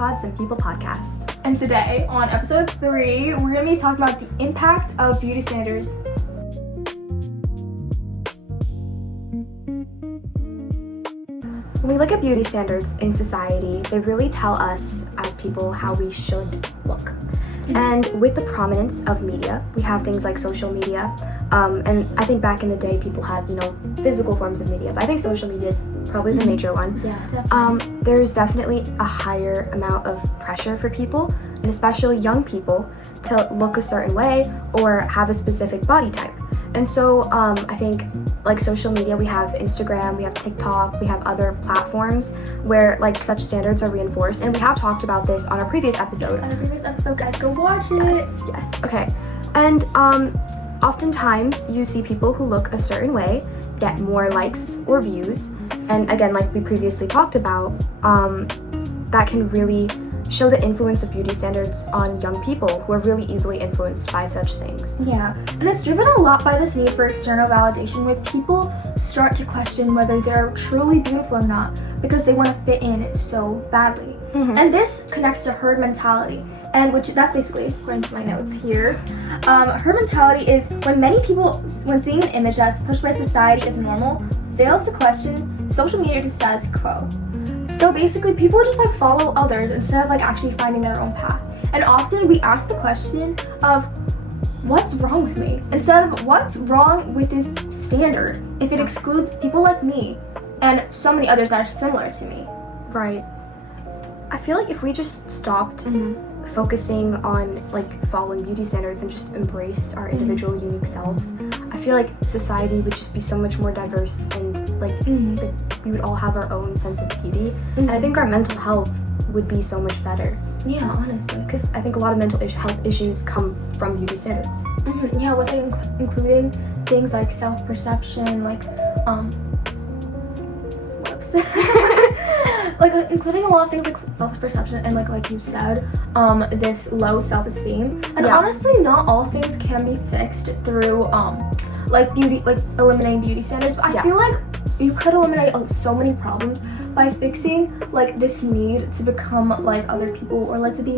Pods and People podcast. And today, on episode 3, we're going to be talking about the impact of beauty standards. When we look at beauty standards in society, they really tell us as people how we should look. And with the prominence of media, we have things like social media. And I think back in the day, people had, physical forms of media. But I think social media is probably the major one. Yeah, definitely. There's definitely a higher amount of pressure for people, and especially young people, to look a certain way or have a specific body type. And so I think like social media, we have Instagram, we have TikTok, we have other platforms where like such standards are reinforced. And we have talked about this on our previous episode. Guys, go watch it. Yes. Okay. And oftentimes you see people who look a certain way get more likes or views. And again, like we previously talked about, that can really show the influence of beauty standards on young people who are really easily influenced by such things. Yeah, and it's driven a lot by this need for external validation, where people start to question whether they're truly beautiful or not because they want to fit in so badly. Mm-hmm. And this connects to herd mentality, and that's basically, according to my notes here, herd mentality is when many people, when seeing an image that's pushed by society as normal, fail to question social media to status quo. So basically, people just follow others instead of actually finding their own path. And often we ask the question of, what's wrong with me? Instead of, what's wrong with this standard if it excludes people like me and so many others that are similar to me? Right. I feel like if we just stopped focusing on following beauty standards and just embraced our individual unique selves, I feel like society would just be so much more diverse and we would all have our own sense of beauty. And I think our mental health would be so much better. Yeah, honestly. Because I think a lot of mental health issues come from beauty standards. Yeah, with including things like self-perception, including a lot of things like self-perception and like you said, this low self-esteem. And honestly, not all things can be fixed through eliminating beauty standards. But I feel like you could eliminate so many problems by fixing this need to become like other people or to be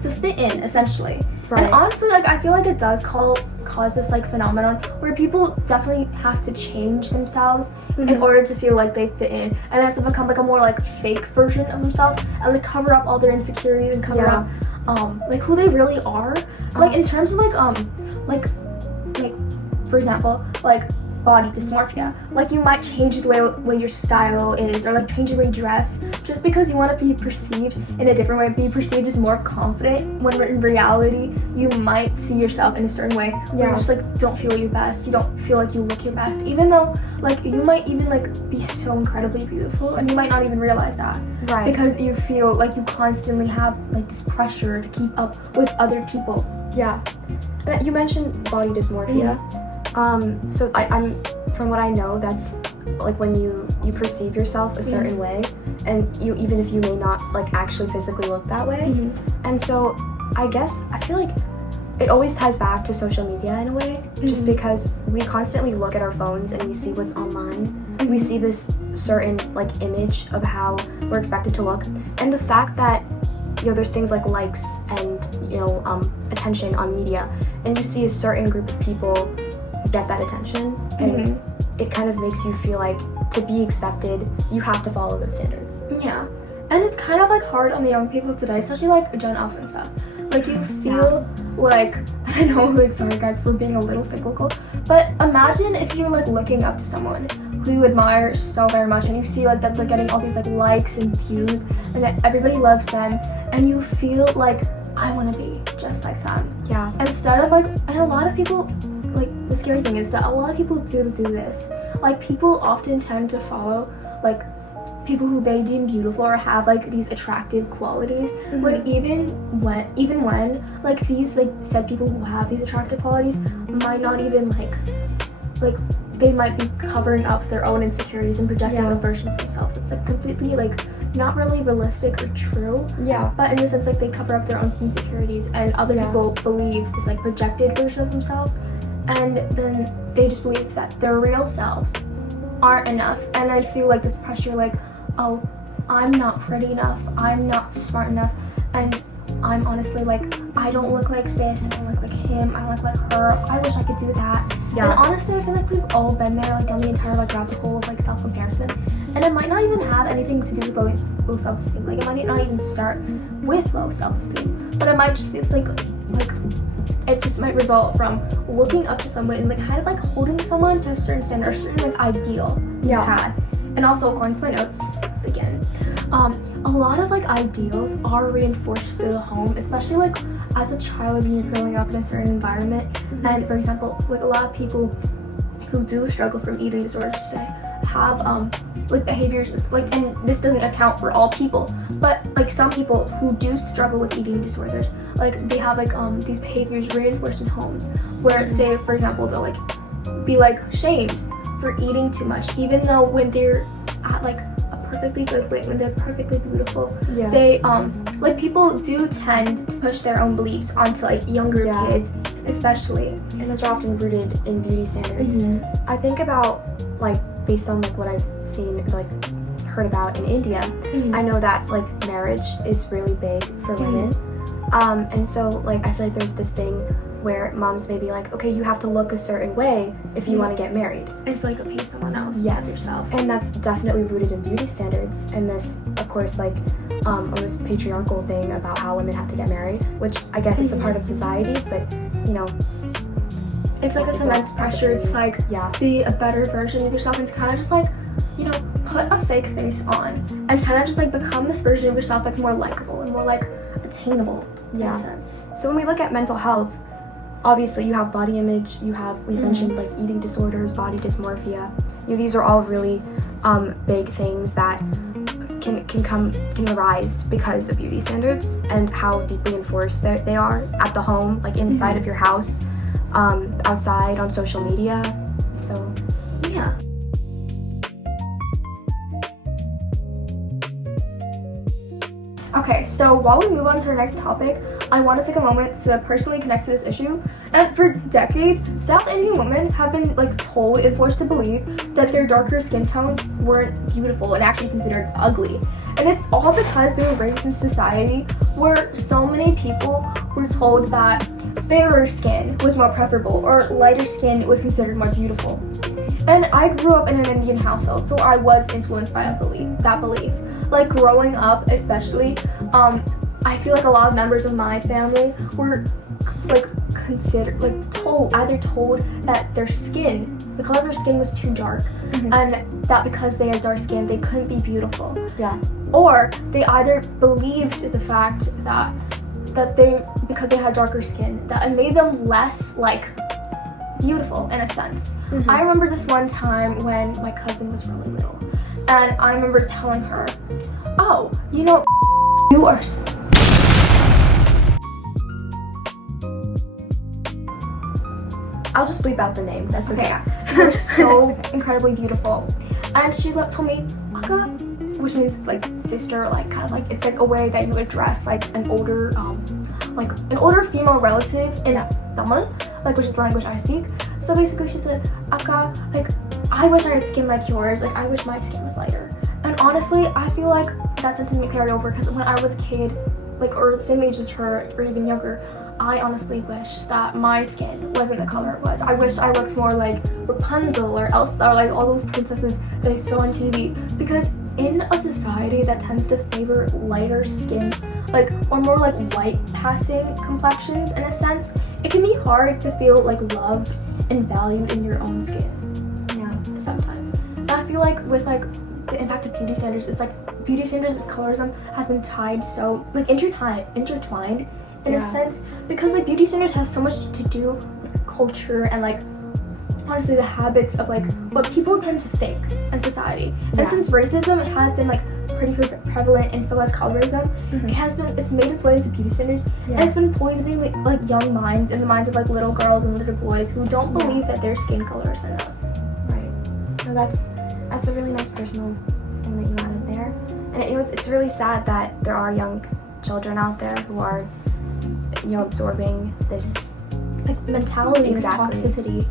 to fit in, essentially. Right. And honestly, I feel like it does cause this phenomenon where people definitely have to change themselves in order to feel like they fit in, and they have to become a more fake version of themselves and cover up all their insecurities and cover up who they really are. In terms of for example, body dysmorphia. You might change the way your style is, or change the way you dress, just because you want to be perceived in a different way, be perceived as more confident, when in reality, you might see yourself in a certain way where you just don't feel your best, you don't feel like you look your best, even though you might even be so incredibly beautiful, and you might not even realize that. Right. Because you feel you constantly have this pressure to keep up with other people. Yeah. You mentioned body dysmorphia. So I'm from what I know, that's when you perceive yourself a certain way, and even if you may not actually physically look that way. And so I feel like it always ties back to social media in a way, just because we constantly look at our phones and we see what's online. We see this certain image of how we're expected to look, and the fact that there's things like likes and attention on media, and you see a certain group of people get that attention, and it kind of makes you feel like to be accepted, you have to follow those standards. Yeah, and it's kind of hard on the young people today, especially Gen Alpha and stuff. You feel I know, sorry guys for being a little cyclical, but imagine if you're looking up to someone who you admire so very much, and you see that they're getting all these likes and views, and that everybody loves them, and you feel I want to be just like them. Yeah. Instead of and a lot of people, the scary thing is that a lot of people do this. People often tend to follow people who they deem beautiful or have these attractive qualities, when even when these said people who have these attractive qualities might not even they might be covering up their own insecurities and projecting a version of themselves that's completely not really realistic or true. Yeah. But in the sense they cover up their own insecurities, and other people believe this projected version of themselves, and then they just believe that their real selves aren't enough. And I feel this pressure I'm not pretty enough, I'm not smart enough, and I'm honestly like, I don't look like this, I don't look like him, I don't look like her, I wish I could do that. Yeah. And honestly, I feel like we've all been there, like down the entire like rabbit hole of like self-comparison. And it might not even have anything to do with low self-esteem. Like it might not even start with low self-esteem, but it might just be like it just might result from looking up to someone and like kind of like holding someone to a certain standard or certain like ideal you had. And also, according to my notes, again, a lot of like ideals are reinforced through the home, especially like as a child when you're growing up in a certain environment. And for example, like a lot of people who do struggle from eating disorders today have like behaviors like, and this doesn't account for all people, but like some people who do struggle with eating disorders, like they have like these behaviors reinforced in homes where, say for example, they'll like be like shamed for eating too much, even though when they're at like a perfectly good weight, when they're perfectly beautiful, they like people do tend to push their own beliefs onto like younger kids, especially, and those are often rooted in beauty standards. I think about like based on like what I've seen, like heard about in India, I know that like marriage is really big for women, and so like I feel like there's this thing where moms may be like, okay, you have to look a certain way if you want to get married. It's like appease someone else, yourself. And that's definitely rooted in beauty standards, and this of course like almost patriarchal thing about how women have to get married, which I guess it's a part of society, but you know, it's like this immense pressure. It's like be a better version of yourself, and it's kind of just like, you know, put a fake face on and kind of just like become this version of yourself that's more likable and more like attainable in a sense. So when we look at mental health, obviously you have body image, you have, we mentioned like eating disorders, body dysmorphia. You know, these are all really big things that can arise because of beauty standards and how deeply enforced they are at the home, like inside of your house, outside, on social media. So yeah. Okay, so while we move on to our next topic, I want to take a moment to personally connect to this issue. And for decades, South Indian women have been like told and forced to believe that their darker skin tones weren't beautiful and actually considered ugly. And it's all because they were raised in society where so many people were told that fairer skin was more preferable or lighter skin was considered more beautiful. And I grew up in an Indian household, so I was influenced by that belief. Like growing up especially, I feel like a lot of members of my family were like either told that their skin, the color of their skin was too dark, and that because they had dark skin they couldn't be beautiful. Or they either believed the fact that they, because they had darker skin, that it made them less like beautiful in a sense. I remember this one time when my cousin was really little, and I remember telling her, oh, you know, you are I'll just bleep out the name, that's okay. You're so incredibly beautiful. And she told me, Akka, which means like sister, like kind of like, it's like a way that you address like an older female relative in Tamil, like which is the language I speak. So basically she said, Akka, like I wish I had skin like yours, like I wish my skin was lighter. And honestly, I feel like that sentiment carried over because when I was a kid, like or the same age as her or even younger, I honestly wish that my skin wasn't the color it was. I wished I looked more like Rapunzel or Elsa or like all those princesses that I saw on TV, because in a society that tends to favor lighter skin, like or more like white passing complexions in a sense, it can be hard to feel like loved and valued in your own skin. Sometimes. And I feel like with like the impact of beauty standards, it's like beauty standards and colorism has been tied so like intertwined in a sense, because like beauty standards has so much to do with culture and like honestly the habits of like what people tend to think in society. And since racism has been like pretty prevalent, and so has colorism, it's made its way into beauty standards, and it's been poisoning like young minds and the minds of like little girls and little boys who don't believe that their skin color is enough. No, that's a really nice personal thing that you added there. And it's really sad that there are young children out there who are, you know, absorbing this like mentality, this toxicity.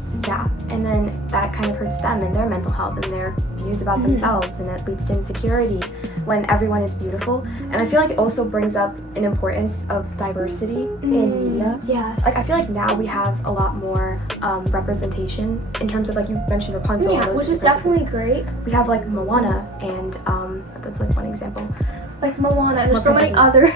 And then that kind of hurts them and their mental health and their views about themselves, and it leads to insecurity. when everyone is beautiful. And I feel like it also brings up an importance of diversity in media. Yes. Like I feel like now we have a lot more representation in terms of, like you mentioned, Rapunzel. Yeah, which is definitely great. We have like Moana, and that's like one example. Like Moana, there's so many other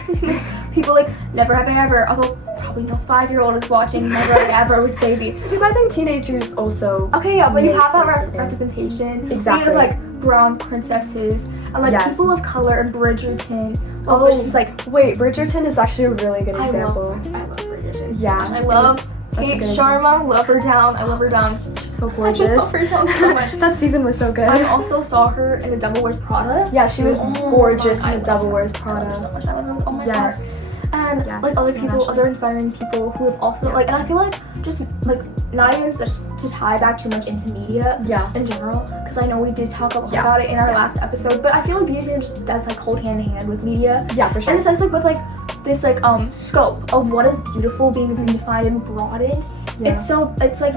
people, like Never Have I Ever, although probably no 5-year-old is watching Never Have I Ever with Davey. But I think teenagers also. Okay, yeah, but you have that makes sense. representation. Exactly. You have like brown princesses and like Yes. people of color in Bridgerton. Oh, which is like wait, Bridgerton is actually a really good example. I love Bridgerton. Yeah, so much. I love that's a Kate good Sharma. Love her down. I love her down. She's so I gorgeous. love her down so much. That season was so good. I also saw her in The Devil Wears Prada. Yeah, she was gorgeous I in The love Devil her. Wears I Prada. love her so much. I love her. Oh my Yes. god. And Yes, like other same people, actually. other inspiring people who have also like, and I feel like just like not even to tie back too much into media Yeah. in general, because I know we did talk Yeah. about it in our Yeah. last episode, but I feel like beauty just does like hold hand in hand with media. Yeah, for In sure. the sense like with like this like scope of what is beautiful being defined and broadened. Yeah. It's like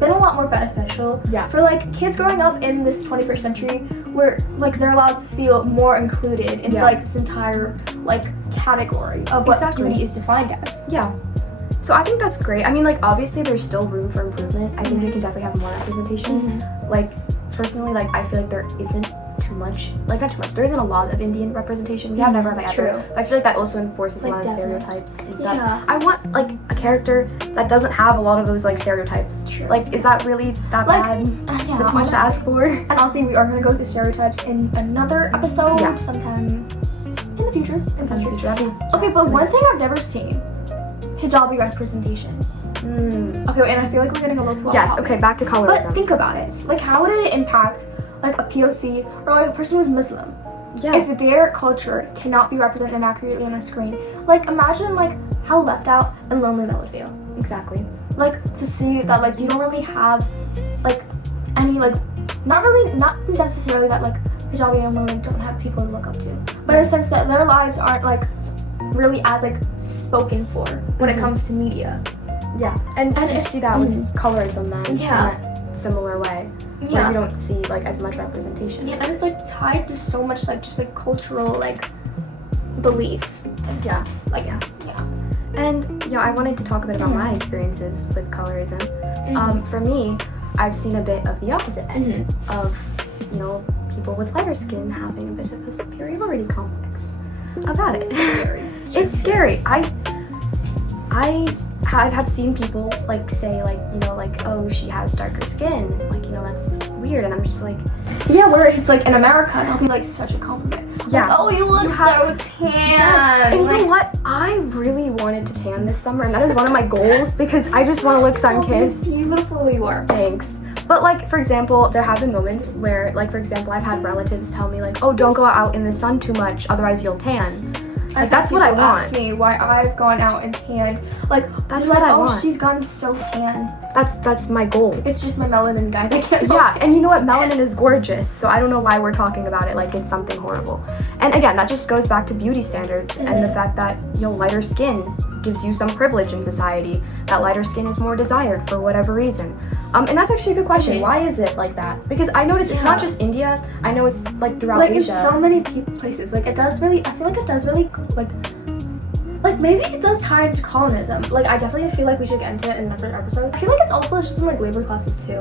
been a lot more beneficial Yeah. for like kids growing up in this 21st century where like they're allowed to feel more included into Yeah. like this entire like category of what Exactly. beauty is defined as. Yeah. So I think that's great. I mean, like, obviously there's still room for improvement. I think we can definitely have more representation. Like, personally, like, I feel like there isn't too much, like, not too much, there isn't a lot of Indian representation. We have Never Have I Ever. True. But I feel like that also enforces Like, a lot of definitely. stereotypes and stuff. Yeah. I want, like, a character that doesn't have a lot of those, like, stereotypes. True. Like, is that really that Like, bad? yeah, Is it too much to ask for? And honestly, we are going to go to stereotypes in another episode Yeah. sometime in the future. Okay, but one thing I've never seen, hijabi representation. Okay, and I feel like we're getting a little too off Yes, topic. okay, back to colorism. But think about it. Like, how would it impact, like, a POC or, like, a person who's Muslim yeah. if their culture cannot be represented accurately on a screen? Like, imagine, like, how left out and lonely that would feel. Exactly. Like, to see that, like, you don't really have, like, any, like, not necessarily that, like, hijabi and women don't have people to look up to, but in the sense that their lives aren't, like, really as, like, spoken for when it comes to media. Yeah, and you it's- see that with colorism then Yeah. in that similar way, where Yeah. you don't see like as much representation. Yeah, and it's like tied to so much like just like cultural like belief in a Yeah. sense. Like yeah. And I wanted to talk a bit about my experiences with colorism. For me, I've seen a bit of the opposite end of people with lighter skin having a bit of a superiority complex about it. It's scary. I have seen people like say like oh, she has darker skin, like that's weird, and I'm just like, Yeah, where it's like in America that'll be like such a compliment. Yeah. Like, oh, you look so tan. yes. And you Like, know what? I really wanted to tan this summer, and that is one of my goals because I just want to look sun-kissed. so beautiful the way you are. Thanks. But like, for example, there have been moments where, like, for example, I've had relatives tell me like, oh, don't go out in the sun too much, otherwise you'll tan. Like, that's what I People want. ask me why I've gone out and tanned. Like, That's they're what like, I oh, want. she's gone so tan. That's my goal. It's just my melanin, guys. I can't. Yeah, and you know what? Melanin is gorgeous, so I don't know why we're talking about it like it's something horrible. And again, that just goes back to beauty standards and the fact that lighter skin gives you some privilege in society. That lighter skin is more desired for whatever reason. And that's actually a good question. Why is it like that? Because I noticed it's not just India. I know it's like throughout like Asia. in so many places. Like it does really. I feel like it does really like maybe it does tie into colonism. Like I definitely feel like we should get into it in another episode. I feel like it's also just in like labor classes too.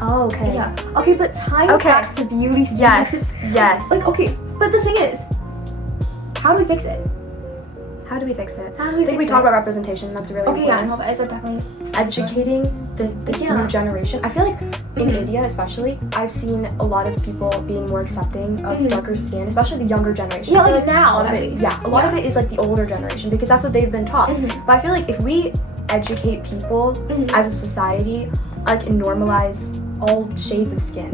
Oh, okay. Yeah. Okay, but tying Okay. back to beauty standards. Yes. Like okay, but the thing is, how do we fix it? How do we fix it? How do we I think fix we it? talked about representation. That's really Okay, yeah, important. no, but it's definitely Educating the Yeah. new generation. I feel like in India especially, I've seen a lot of people being more accepting of darker skin, especially the younger generation. Yeah, I feel like now, a lot of at it, least. yeah, a lot of Yeah. it is like the older generation because that's what they've been taught. But I feel like if we educate people as a society, like and normalize all shades of skin,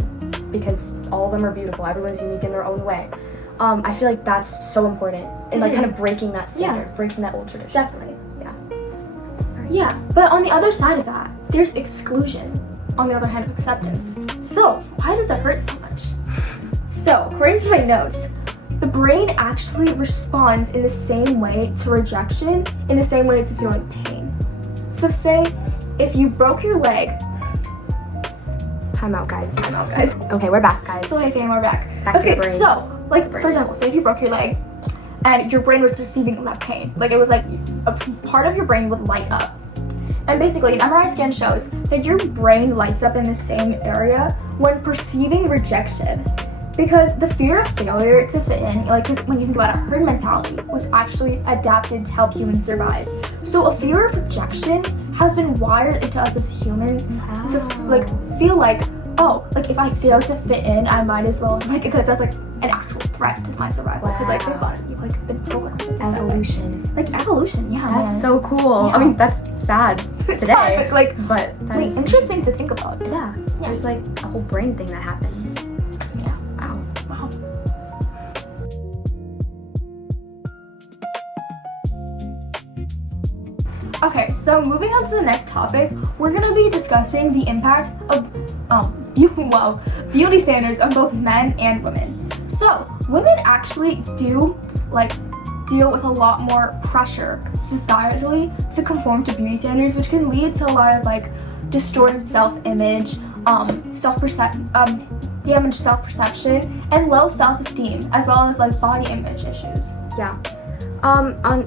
because all of them are beautiful, everyone's unique in their own way. I feel like that's so important and like kind of breaking that standard, breaking that old tradition. definitely. Yeah. Yeah, but on the other side of that, there's exclusion. On the other hand of acceptance. So, why does it hurt so much? So, according to my notes, the brain actually responds in the same way to rejection, in the same way to feeling pain. So say, if you broke your leg, Time out, guys. I'm out guys. Okay, we're back, guys. So hey fam, we're back. Back to Okay, the brain. so Like, for example, say if you broke your leg and your brain was perceiving that pain. Like, it was like a part of your brain would light up. And basically, an MRI scan shows that your brain lights up in the same area when perceiving rejection. Because the fear of failure to fit in, like, because when you think about it, herd mentality was actually adapted to help humans survive. So a fear of rejection has been wired into us as humans to, like, feel like, oh, like, if I fail to fit in, I might as well, like, because that's, like, an actual threat to my survival. Because, like, think about it, you've, like, been programmed. Evolution. Like, evolution, yeah, That's man. so cool. Yeah. I mean, that's sad It's today. sad, but, like, that is interesting to think about. Yeah. There's, like, a whole brain thing that happens. Yeah. Wow. Wow. Okay, so moving on to the next topic, we're gonna be discussing the impact of beauty standards on both men and women. So women actually do deal with a lot more pressure societally to conform to beauty standards, which can lead to a lot of like distorted self-image, damaged self-perception, and low self-esteem, as well as like body image issues. Yeah.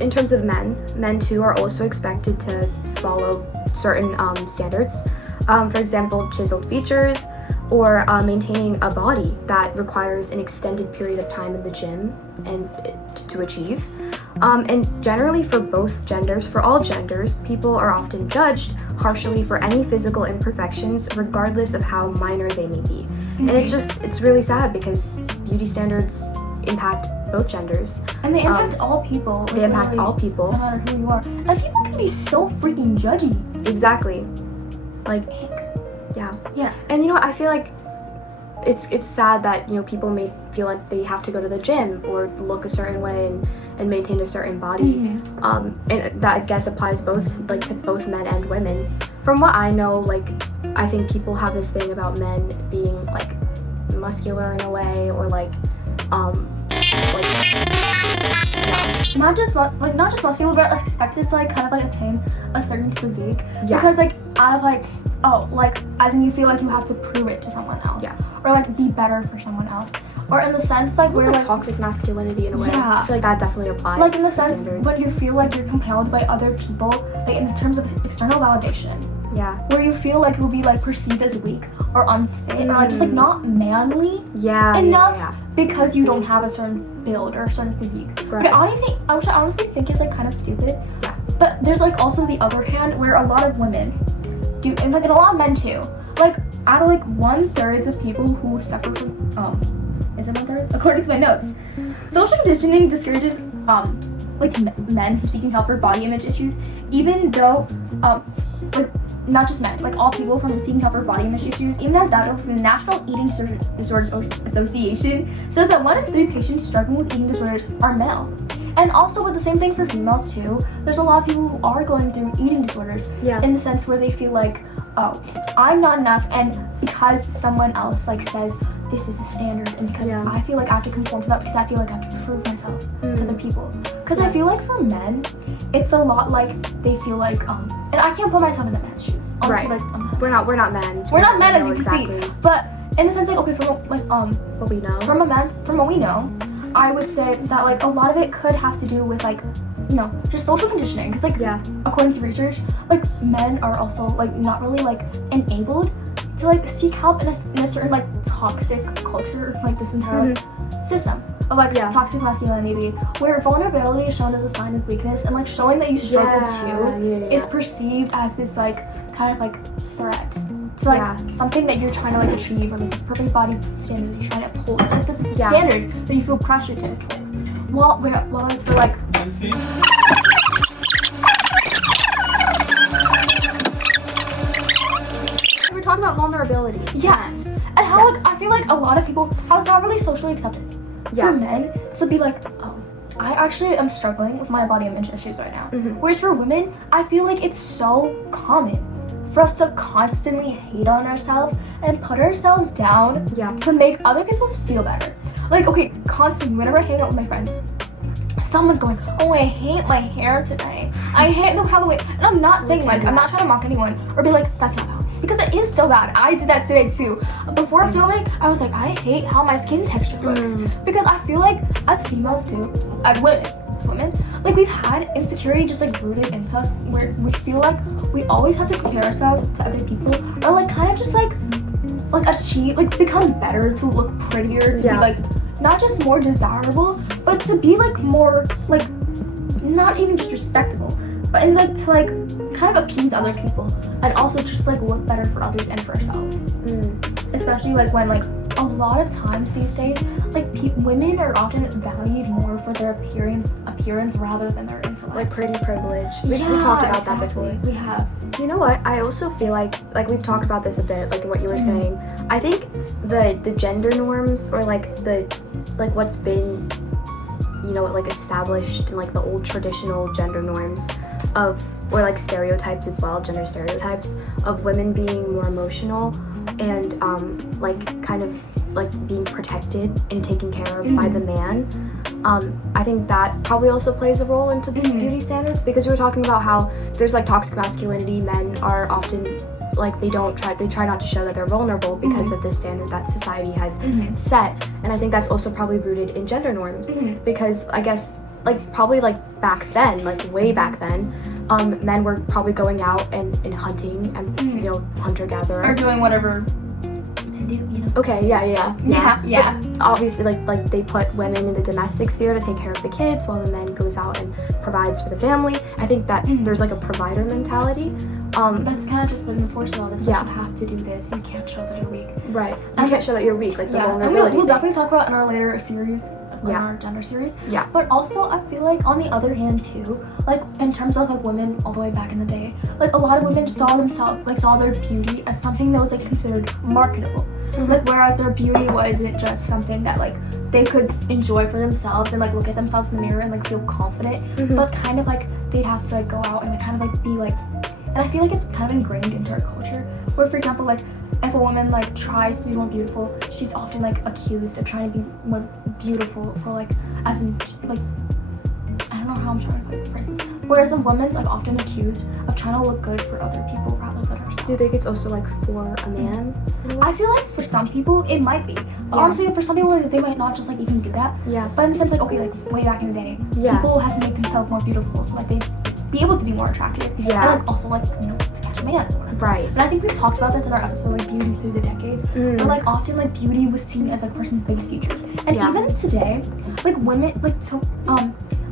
In terms of men too are also expected to follow certain standards. For example, chiseled features, or maintaining a body that requires an extended period of time in the gym and to achieve. And generally for all genders, people are often judged harshly for any physical imperfections, regardless of how minor they may be. Mm-hmm. And it's really sad because beauty standards impact both genders. And they impact all people. They impact all people. No matter who you are. And people can be so freaking judgy. Exactly. Like, yeah. Yeah. And I feel like it's sad that, people may feel like they have to go to the gym or look a certain way and maintain a certain body. Mm-hmm. And that, I guess, applies both to both men and women. From what I know, I think people have this thing about men being muscular in a way, or not just muscular, but expected to kind of attain a certain physique. Yeah. Because out of as in you feel like you have to prove it to someone else. Yeah. Or be better for someone else. Or in the sense where toxic masculinity in a way. Yeah. I feel like that definitely applies. In the sense standards. when you feel like you're compelled by other people, in terms of external validation. Yeah. Where you feel like you'll be perceived as weak or unfit or just not manly enough because you don't have a certain build or a certain physique. Right. But I honestly think it's kind of stupid. Yeah. But there's also the other hand where a lot of women do, and a lot of men too. Out of 1/3 of people who suffer from is it 1/3? According to my notes, social conditioning discourages men from seeking help for body image issues, even though not just men, all people from seeking help for body image issues, even as data from the National Eating Disorders Association shows that 1 in 3 patients struggling with eating disorders are male. And also with the same thing for females too, there's a lot of people who are going through eating disorders in the sense where they feel oh, I'm not enough, and because someone else says this is the standard, and because I feel I have to conform to that, because I feel I have to prove myself to other people. Because I feel for men, it's a lot they feel and I can't put myself in the man's shoes. Honestly, right. I'm not. We're not men. We're not men, as you can exactly. see. But in the sense okay, from what we know. From what we know, I would say that a lot of it could have to do with just social conditioning, because according to research, men are also not really enabled to seek help in a certain toxic culture, this entire system of toxic masculinity, where vulnerability is shown as a sign of weakness, and showing that you struggle too is perceived as this kind of threat to something that you're trying to achieve, or this perfect body standard that you're trying to uphold, this standard that you feel pressured to toward. While as for we're talking about vulnerability. Yes. And how I feel a lot of people, how it's not really socially accepted for men to be oh, I actually am struggling with my body image issues right now. Whereas for women, I feel it's so common for us to constantly hate on ourselves and put ourselves down to make other people feel better. Okay, constantly, whenever I hang out with my friends, someone's going, oh, I hate my hair today. I hate how the way, and I'm not saying I'm not trying to mock anyone or be that's not valid. because it is so bad. I did that today too. Before filming, I was like, I hate how my skin texture looks. Because I feel like, as females too, as women, like we've had insecurity just like rooted into us, where we feel like we always have to compare ourselves to other people, or like kind of just like achieve, like become better, to look prettier, to be like not just more desirable, but to be like more like not even just respectable, but in like to like kind of appease other people, and also just like look better for others and for ourselves. Especially like when like a lot of times these days, like women are often valued more for their appearance rather than their intellect. Like pretty privilege. We talked about that before. We have. You know what? I also feel like we've talked about this a bit, like in what you were saying. I think the gender norms, or like what's been, you know, like established in like the old traditional gender norms of, or like stereotypes as well, gender stereotypes of women being more emotional and like kind of like being protected and taken care of by the man. I think that probably also plays a role into beauty standards, because we were talking about how there's like toxic masculinity. Men are often like they try not to show that they're vulnerable because of the standard that society has set, and I think that's also probably rooted in gender norms, because I guess like probably like back then, like way back then, men were probably going out and hunting and you know, hunter-gatherer, or doing whatever men do, you know. Okay, yeah. But obviously, like they put women in the domestic sphere to take care of the kids, while the man goes out and provides for the family. I think that there's like a provider mentality. That's kind of just been enforced all this. Like, you have to do this. You can't show that you're weak. Right. You can't show that you're weak. Like the and vulnerability. we'll definitely talk about in our later series. In our gender series. Yeah. But also, I feel like on the other hand too, like in terms of like women all the way back in the day, like a lot of women saw their beauty as something that was like considered marketable. Like whereas their beauty wasn't just something that like they could enjoy for themselves and like look at themselves in the mirror and like feel confident, but kind of like they'd have to like go out and like kind of like be like, and I feel like it's kind of ingrained into our culture, where for example like if a woman like tries to be more beautiful, she's often like accused of trying to be more beautiful for like, as in like, I don't know how I'm trying to like phrase this. Whereas a woman's like often accused of trying to look good for other people rather than herself. Do you think it's also like for a man? I feel like for some people it might be. But honestly, for some people like, they might not just like even do that. Yeah. But in the sense like, okay, like way back in the day, people had to make themselves more beautiful, so like they'd be able to be more attractive. Yeah. And like also like, you know, to catch a man or whatever. Right. And I think we've talked about this in our episode like beauty through the decades. But like often like beauty was seen as like a person's biggest features. And even today, like women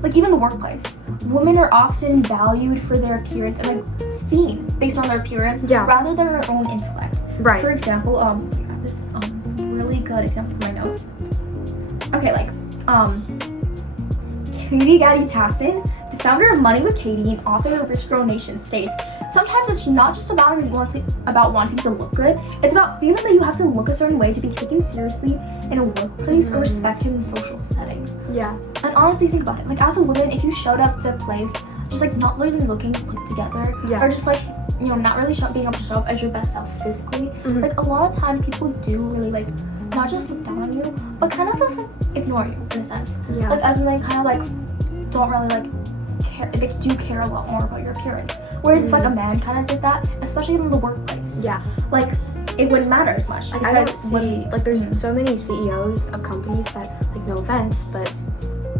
like even the workplace, women are often valued for their appearance and like seen based on their appearance rather than their own intellect. Right. For example, I have this really good example for my notes. Okay, like Katie Gaddy Tassin, the founder of Money with Katie and author of Rich Girl Nation, states, sometimes it's not just about wanting to look good, it's about feeling that you have to look a certain way to be taken seriously in a workplace or respected in social settings. Yeah. And honestly, think about it. Like as a woman, if you showed up to a place just like not really looking put together, or just like, you know, not really being able to show up as your best self physically, like a lot of time people do really like not just look down on you, but kind of just like ignore you in a sense. Yeah. Like as in they kind of like don't really like care. They do care a lot more about your appearance. Whereas if like a man kind of did that, especially in the workplace, like it wouldn't matter as much. Like, I don't see like there's so many CEOs of companies that, like, no offense, but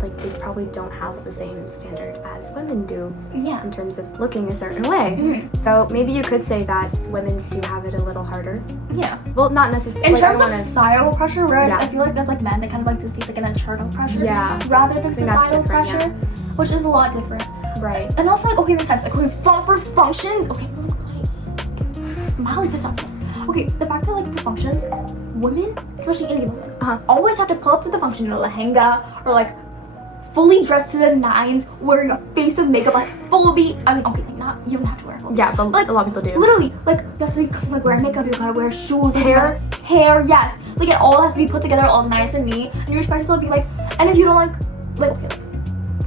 like they probably don't have the same standard as women do in terms of looking a certain way. So maybe you could say that women do have it a little harder. Yeah. Well, not necessarily. In terms of societal pressure, whereas I feel like that's like men, they kind of like to face like an internal pressure rather than societal pressure, which is a lot different. Right. And also like, okay, in the sense, like, okay, for functions, okay, I'm mildly pissed off. Okay, the fact that like for functions, women, especially Indian women, always have to pull up to the function in a lehenga or like fully dressed to the nines, wearing a face of makeup, like fully. I mean, okay, like not, you don't have to wear full. Yeah, but like a lot of people do. Literally, like you have to be like wearing makeup, you gotta wear shoes, hair, yes. Like it all has to be put together, all nice and neat, and you're expected to be like. And if you don't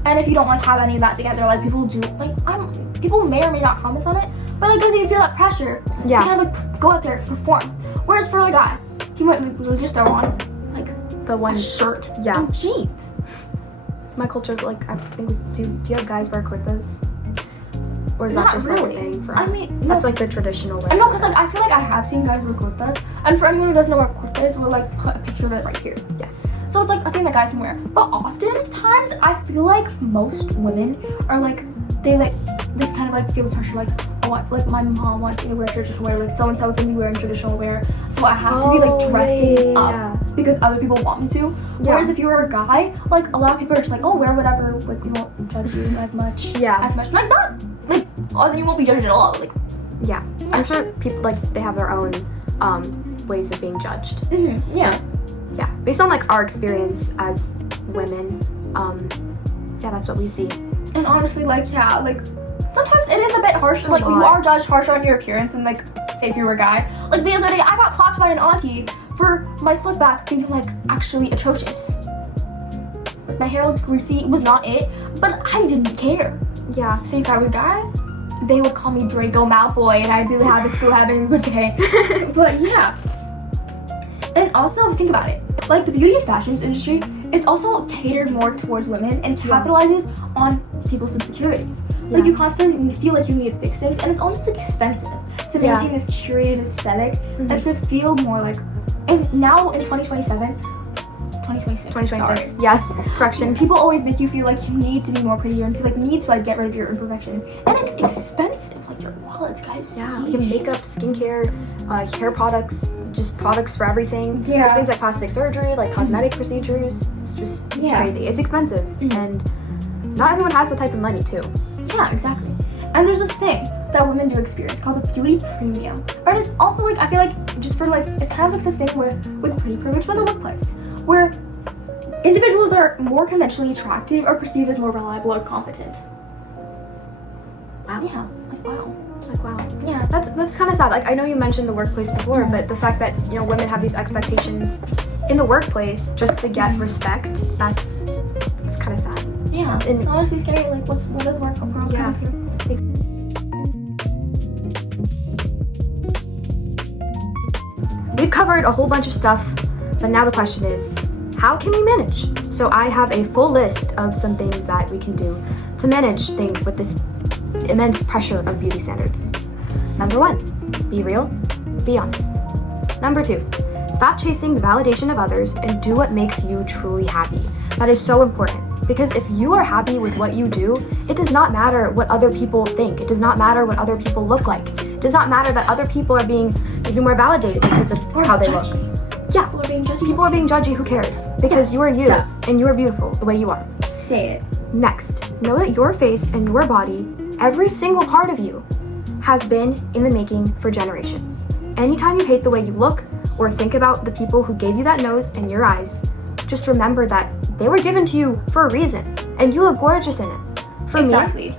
and if you don't like have any of that together, like people do, like people may or may not comment on it, but like doesn't even feel that pressure to kind of like go out there and perform. Whereas for a guy, he might like literally just throw on like the one shirt and jeans. My culture, like I think do you have guys wear kurtas? Or is that Not just really. like a thing for I us? mean, no. That's like the traditional way. I know, because like I feel like I have seen guys wear kurtas, and for anyone who doesn't know what kurta is, we'll like put a picture of it right here. Yes. So it's like a thing that guys can wear. But oftentimes I feel like most women are like they kind of like feel this pressure, like, oh, like my mom wants me to wear traditional wear, like so and so is gonna be wearing traditional wear, so I have to be like dressing up because other people want me to. Whereas if you were a guy, like a lot of people are just like, oh, wear whatever, like we won't judge you as much. Like not like, oh, then you won't be judged at all. Like I'm sure people like they have their own ways of being judged. Yeah. Based on like our experience as women, that's what we see. And honestly, like sometimes it is a bit harsh. Like you are judged harsh on your appearance, and like say if you were a guy. Like the other day, I got clocked by an auntie for my slick back being like actually atrocious. Like my hair looked greasy. It was not it, but I didn't care. Yeah. Say if I was a guy, they would call me Draco Malfoy, and I'd be still having a good day. But yeah. And also think about it. Like the beauty and fashion industry, it's also catered more towards women and capitalizes on people's insecurities. Like you constantly feel like you need to fix things, and it's almost expensive to maintain this curated aesthetic and to feel more like. And now in 2026. Sorry. Yes, correction. People always make you feel like you need to be more prettier and to like need to like get rid of your imperfections, and it's expensive. Like your wallets, guys. Yeah, like makeup, skincare, hair products, just products for everything. Yeah. There's things like plastic surgery, like cosmetic procedures. It's crazy. It's expensive, and not everyone has the type of money too. Yeah, exactly. And there's this thing that women do experience called the beauty premium. Or it's also like, I feel like just for like, it's kind of like this thing where with pretty privilege in the workplace, where individuals are more conventionally attractive or perceived as more reliable or competent. Wow. Yeah, wow. Yeah, that's kind of sad. Like I know you mentioned the workplace before, but the fact that women have these expectations in the workplace just to get respect, it's kind of sad. Yeah, and it's honestly scary. Like what does work from home? Yeah. We've covered a whole bunch of stuff, but now the question is, how can we manage? So I have a full list of some things that we can do to manage things with this immense pressure of beauty standards. Number 1, be real, be honest. Number 2, stop chasing the validation of others and do what makes you truly happy. That is so important, because if you are happy with what you do, it does not matter what other people think. It does not matter what other people look like. It does not matter that other people are being maybe more validated because of how they look. Yeah, people are being judgy. Who cares? Because you are you, and you are beautiful the way you are. Say it. Next, know that your face and your body, every single part of you, has been in the making for generations. Anytime you hate the way you look or think about the people who gave you that nose and your eyes, just remember that they were given to you for a reason, and you look gorgeous in it. For me,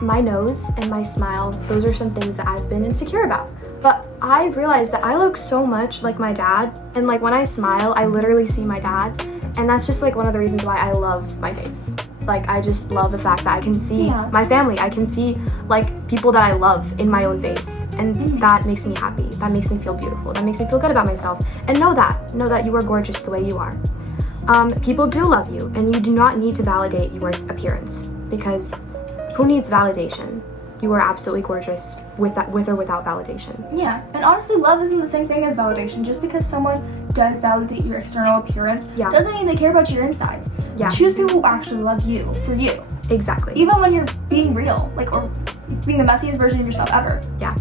my nose and my smile, those are some things that I've been insecure about. But I realized that I look so much like my dad, and like when I smile, I literally see my dad, and that's just like one of the reasons why I love my face. Like I just love the fact that I can see my family, I can see like people that I love in my own face, and that makes me happy. That makes me feel beautiful. That makes me feel good about myself. And know that you are gorgeous the way you are. People do love you, and you do not need to validate your appearance, because who needs validation? You are absolutely gorgeous with or without validation. Yeah, and honestly, love isn't the same thing as validation. Just because someone does validate your external appearance doesn't mean they care about your insides. Yeah. Choose people who actually love you for you. Exactly. Even when you're being real, or being the messiest version of yourself ever. Yeah.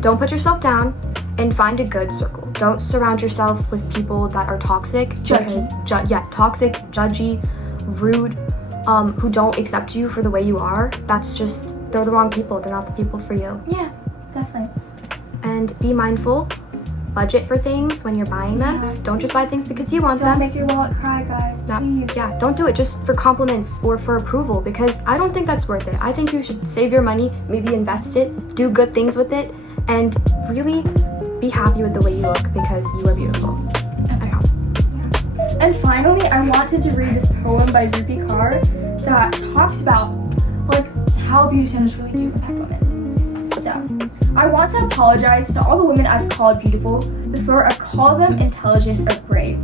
Don't put yourself down, and find a good circle. Don't surround yourself with people that are toxic. Judgy. Toxic, judgy, rude, who don't accept you for the way you are. They're the wrong people. They're not the people for you. Yeah, definitely. And be mindful. Budget for things when you're buying them. Yeah. Don't just buy things because you want them. Don't make your wallet cry, guys. Please. Yeah, don't do it just for compliments or for approval, because I don't think that's worth it. I think you should save your money, maybe invest it, do good things with it, and really be happy with the way you look, because you are beautiful. I promise. Yeah. And finally, I wanted to read this poem by Rupi Kaur that talks about how beauty standards really do impact women. So, I want to apologize to all the women I've called beautiful before I call them intelligent or brave.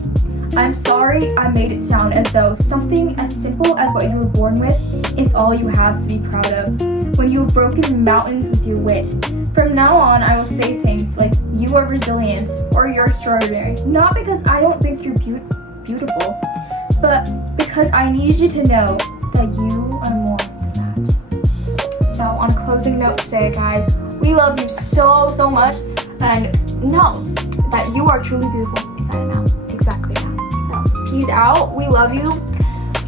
I'm sorry I made it sound as though something as simple as what you were born with is all you have to be proud of, when you have broken mountains with your wit. From now on, I will say things like, you are resilient, or you're extraordinary, not because I don't think you're beautiful, but because I need you to know that you are more than that. So, on a closing note today, guys, we love you so, so much, and know that you are truly beautiful inside and out. Exactly. So, peace out. We love you.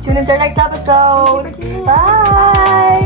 Tune into our next episode. Thank you for tuning in. Bye.